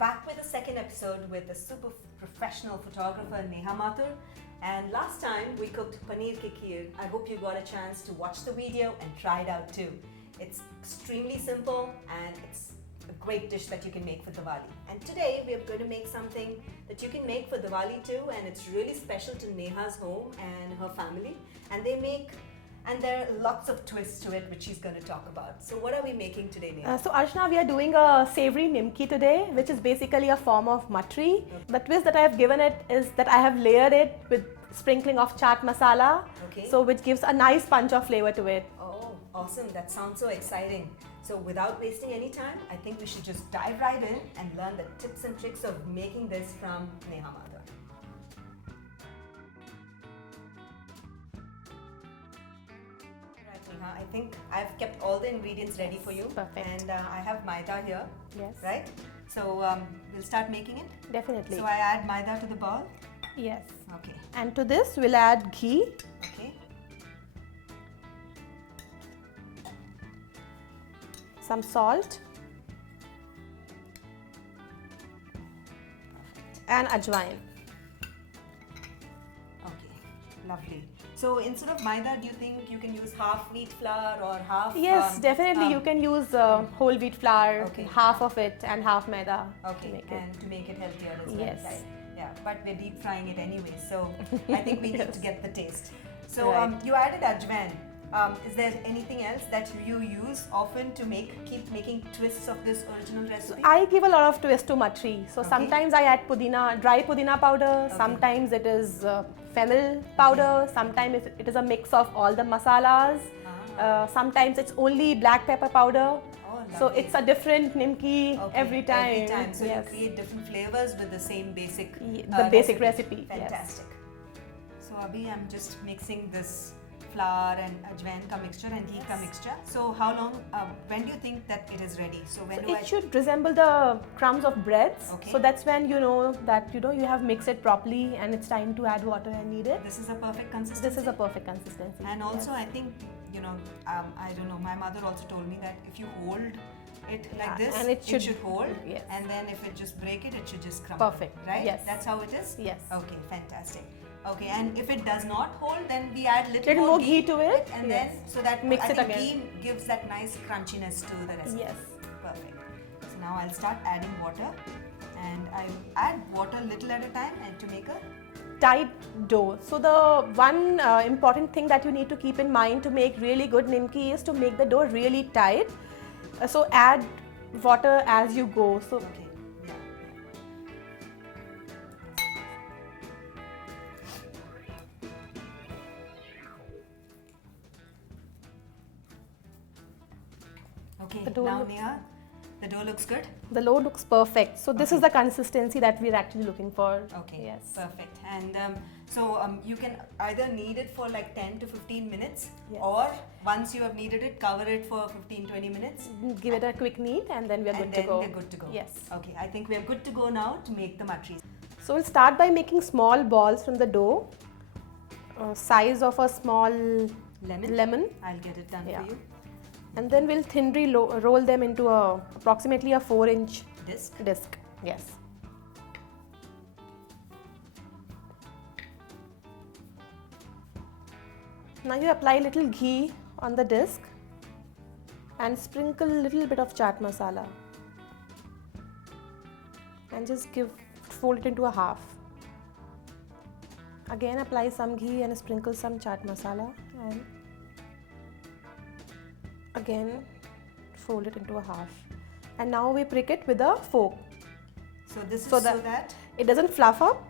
back with the second episode with the super professional photographer Neha Mathur. And last time we cooked paneer ki kheer. I hope you got a chance to watch the video and try it out too. It's extremely simple and it's a great dish that you can make for Diwali. And today we are going to make something that you can make for Diwali too, and it's really special to Neha's home and her family. And there are lots of twists to it which she's going to talk about. So what are we making today, Neha? So Archana, we are doing a savory Nimki today, which is basically a form of matri. Okay. The twist that I have given it is that I have layered it with sprinkling of chaat masala, so which gives a nice punch of flavor to it. Oh, awesome. That sounds so exciting. So without wasting any time, I think we should just dive right in and learn the tips and tricks of making this from Neha Mathur. I think I've kept all the ingredients ready for you. Perfect. And I have maida here. Yes. Right? So we'll start making it. Definitely. So I add maida to the bowl. Yes. Okay. And to this we'll add ghee. Okay. Some salt. And ajwain. Okay. Lovely. So instead of maida, do you think you can use half wheat flour or half? Yes, definitely. You can use whole wheat flour, half of it, and half maida. Okay, to make it healthier as well. Yes. Right? Yeah, but we're deep frying it anyway, so I think we need to get the taste. So you added ajwain. Is there anything else that you use often to keep making twists of this original recipe? I give a lot of twist to matri. So sometimes I add pudina, dry pudina powder. Sometimes it is fennel powder. Sometimes it is a mix of all the masalas. Sometimes it's only black pepper powder. So it's a different nimki every time. So you create different flavors with the same basic basic recipe. Fantastic. So abhi I'm just mixing this flour and ajwain ka mixture and ghee ka mixture. So how long, when do you think that it is ready? So when it should resemble the crumbs of breads. Okay. So that's when you know that you have mixed it properly and it's time to add water and knead it. This is a perfect consistency? This is a perfect consistency. And also I think, I don't know, my mother also told me that if you hold it like this, and it should hold. Yes. And then if it just break it, it should just crumble. Perfect. Right? Yes. That's how it is? Yes. Okay, fantastic. Okay, and if it does not hold, then we add little more ghee to it, and then so that mix it again. Ghee gives that nice crunchiness to the recipe. Yes. Perfect. So now I'll start adding water, and I add water little at a time and to make a tight dough. So the one important thing that you need to keep in mind to make really good nimki is to make the dough really tight. So add water as you go. So now Neha, the dough looks good? The dough looks perfect. So this is the consistency that we're actually looking for. Okay, yes. Perfect. And you can either knead it for like 10 to 15 minutes or once you have kneaded it, cover it for 15-20 minutes. Give it a quick knead and then we're good to go. We're good to go. Yes. Okay, I think we're good to go now to make the matris. So we'll start by making small balls from the dough, size of a small lemon. I'll get it done for you. And then we'll thinly roll them into approximately a 4-inch disc. Yes. Now you apply a little ghee on the disc and sprinkle a little bit of chaat masala and just fold it into a half. Again apply some ghee and sprinkle some chaat masala and again fold it into a half. And now we prick it with a fork. So this is so that it doesn't fluff up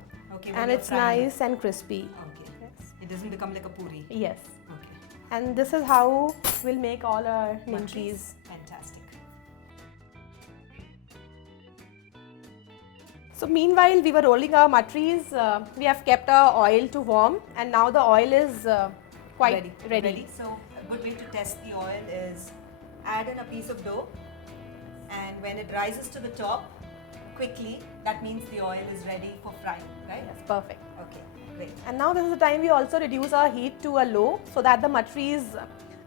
and it's nice and crispy. Okay. Yes. It doesn't become like a puri. Yes. Okay. And this is how we'll make all our nimkis. Fantastic. So meanwhile we were rolling our matris, we have kept our oil to warm and now the oil is quite ready. So a good way to test the oil is add in a piece of dough and when it rises to the top quickly, that means the oil is ready for frying, right? Yes, perfect. Okay, great. And now this is the time we also reduce our heat to a low so that the matris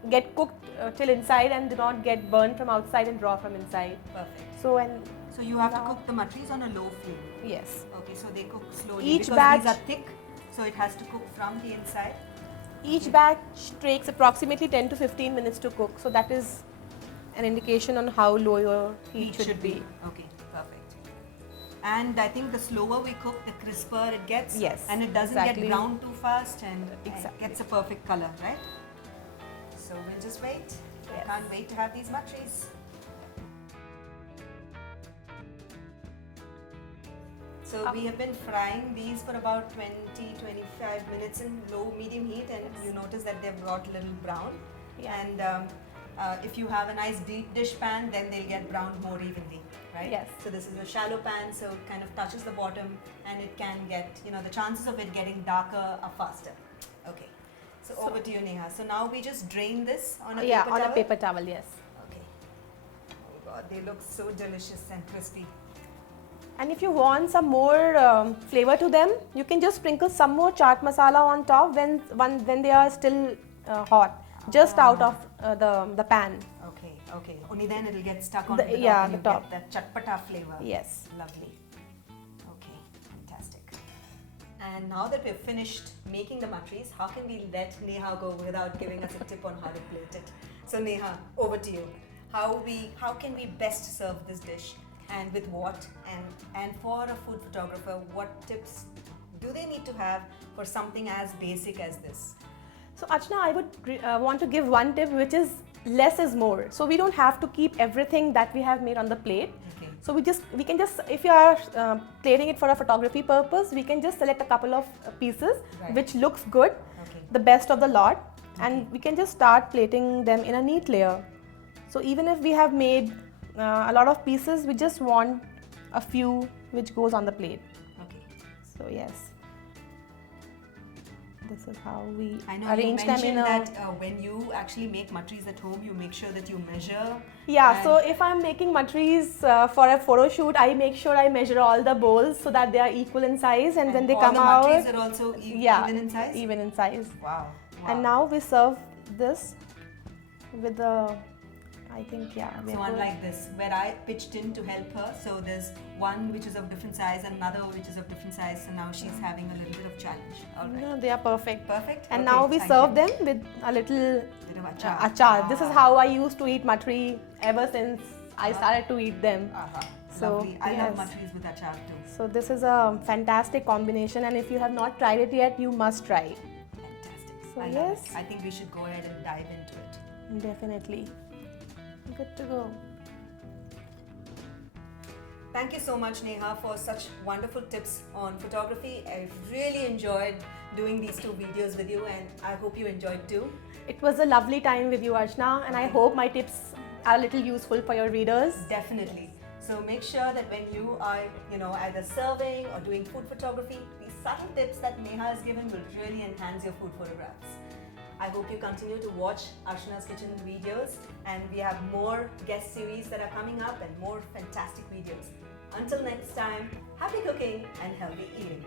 get cooked till inside and do not get burned from outside and raw from inside. Perfect. So and So you have to cook the matris on a low flame. Yes. Okay, so they cook slowly Each because batch- these are thick, so it has to cook from the inside. Each batch takes approximately 10 to 15 minutes to cook. So that is an indication on how low your heat should be. Okay, perfect. And I think the slower we cook, the crisper it gets. Yes, And it doesn't exactly. get brown too fast and Exactly. gets a perfect color, right? So we'll just wait. Yes. Can't wait to have these matris. So we have been frying these for about 20-25 minutes in low medium heat, and you notice that they've got a little brown. Yeah. And if you have a nice deep dish pan, then they'll get browned more evenly, right? Yes. So this is a shallow pan, so it kind of touches the bottom, and it can get, the chances of it getting darker are faster. Okay. So over to you, Neha. So now we just drain this on a paper Yeah, towel. on a paper towel, yes. Okay. Oh God, they look so delicious and crispy. And if you want some more flavor to them, you can just sprinkle some more chaat masala on top when they are still hot, just out of the pan. Okay, okay. Only then it'll get stuck on The- the top yeah, and the you top. get that chatpata flavor. Yes. Lovely. Okay, fantastic. And now that we've finished making the matris, how can we let Neha go without giving us a tip on how to plate it? So Neha, over to you. How can we best serve this dish, and with what? And for a food photographer, what tips do they need to have for something as basic as this? So Archana, I would want to give one tip, which is less is more. So we don't have to keep everything that we have made on the plate. Okay. So we can just, if you are plating it for a photography purpose, we can just select a couple of pieces Right. which looks good, Okay. the best of the lot, and we can just start plating them in a neat layer. So even if we have made a lot of pieces, we just want a few which goes on the plate. Okay. So yes, this is how we I know arrange you them in mentioned a. that when you actually make matris at home, you make sure that you measure. Yeah, and- so if I'm making matris for a photo shoot, I make sure I measure all the bowls so that they are equal in size, and when they all come the out, matris are also even in size? even in size. Wow. And now we serve this with the, I think, yeah. So unlike this, where I pitched in to help her, so there's one which is of different size and another which is of different size, so now she's having a little bit of challenge. All right. No, they are perfect. Perfect. And Okay, now we thank serve you. them with a little Bit of achar. achar. This is Ah. how I used to eat matri ever since I started to eat them. Uh-huh. So, Lovely. I love yes. matris with achar too. So this is a fantastic combination, and if you have not tried it yet, you must try it. Fantastic. So, I love yes. it. I think we should go ahead and dive into it. Definitely. Good to go. Thank you so much, Neha, for such wonderful tips on photography. I really enjoyed doing these two videos with you, and I hope you enjoyed too. It was a lovely time with you, Archana, and I hope my tips are a little useful for your readers. Definitely. So make sure that when you are, either serving or doing food photography, these subtle tips that Neha has given will really enhance your food photographs. I hope you continue to watch Archana's Kitchen videos, and we have more guest series that are coming up and more fantastic videos. Until next time, happy cooking and healthy eating.